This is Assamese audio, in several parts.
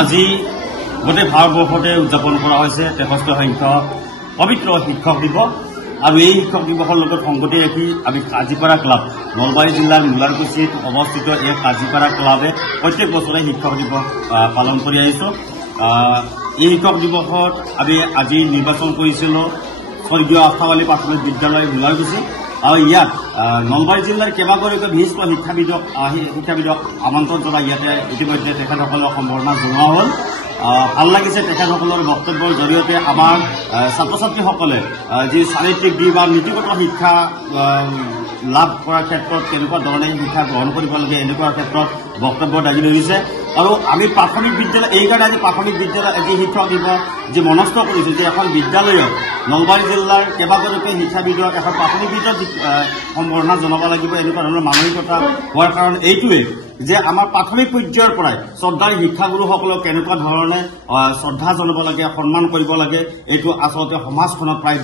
আজি গোটেই ভাৰতবৰ্ষতে উদযাপন কৰা হৈছে 63 সংখ্যক পবিত্ৰ শিক্ষক দিৱস আৰু এই শিক্ষক দিৱসৰ লগত সংগতি ৰাখি আমি কাজিপাৰা ক্লাব নলবাৰী জিলাৰ মুলাৰকুছিত অৱস্থিত এই কাজিপাৰা ক্লাবে প্ৰত্যেক বছৰে শিক্ষক দিৱস পালন কৰি আহিছো। এই শিক্ষক দিৱসত আমি আজি নিৰ্বাচন কৰিছিলোঁ স্বৰ্গীয় আস্থাবালী প্ৰাথমিক বিদ্যালয় মুলাৰকুছি আৰু ইয়াত নলবাৰী জিলাৰ কেইবাগৰাকীও বিশিষ্ট শিক্ষাবিদক আমন্ত্ৰণ জনাই ইয়াতে ইতিমধ্যে তেখেতসকলক সম্বৰ্ধনা জনোৱা হ'ল। ভাল লাগিছে তেখেতসকলৰ বক্তব্যৰ জৰিয়তে আমাৰ ছাত্ৰ ছাত্ৰীসকলে যি চাৰিত্ৰিক দিশ বা নীতিগত শিক্ষা লাভ কৰাৰ ক্ষেত্ৰত কেনেকুৱা ধৰণে শিক্ষা গ্ৰহণ কৰিব লাগে এনেকুৱা ক্ষেত্ৰত বক্তব্য দাঙি ধৰিছে। আৰু আমি প্ৰাথমিক বিদ্যালয় এইকাৰণে আজি প্ৰাথমিক বিদ্যালয় আজি শিক্ষক দিৱস যি মনস্থ কৰিছোঁ যে এখন বিদ্যালয়ত নলবাৰী জিলাৰ কেইবাগৰাকীও শিক্ষাবিদক এখন প্ৰাথমিক বিদ্যালয়ত সম্বৰ্ধনা জনাব লাগিব এনেকুৱা ধৰণৰ মানসিকতা হোৱাৰ কাৰণ এইটোৱে যে আমাৰ প্ৰাথমিক পৰ্যায়ৰ পৰাই শ্ৰদ্ধাৰ শিক্ষাগুৰুসকলক কেনেকুৱা ধৰণে শ্ৰদ্ধা জনাব লাগে সন্মান কৰিব লাগে এইটো আচলতে সমাজখনত প্ৰায়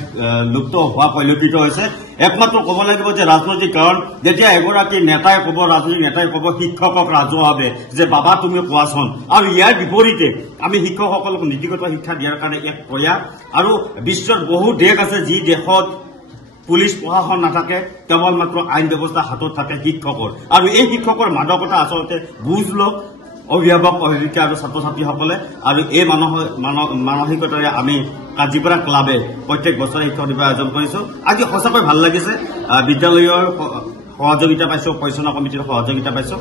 লুপ্ত হোৱা পৰিলক্ষিত হৈছে। একমাত্ৰ ক'ব লাগিব যে ৰাজনৈতিক কাৰণ যেতিয়া এগৰাকী নেতাই ক'ব ৰাজনৈতিক নেতাই ক'ব শিক্ষকক ৰাজহুৱাভাৱে যে বাবা তুমি কোৱাচোন, আৰু ইয়াৰ বিপৰীতে আমি শিক্ষকসকলক নীতিগত শিক্ষা দিয়াৰ কাৰণে এক প্ৰয়াস। আৰু বিশ্বৰ বহু দেশ আছে যি দেশত পুলিচ প্ৰশাসন নাথাকে, কেৱল মাত্ৰ আইন ব্যৱস্থা হাতত থাকে শিক্ষকৰ, আৰু এই শিক্ষকৰ মাদকতা আচলতে বুজ লওক অভিভাৱক অভিভাৱিকা আৰু ছাত্ৰ ছাত্ৰীসকলে। আৰু এই মানসিকতাৰে আমি কাজিপাৰা ক্লাবে প্ৰত্যেক বছৰে শিক্ষক দিৱস আয়োজন কৰিছোঁ। আজি সঁচাকৈ ভাল লাগিছে, বিদ্যালয়ৰ সহযোগিতা পাইছোঁ, পৰিচালনা কমিটিৰ সহযোগিতা পাইছোঁ।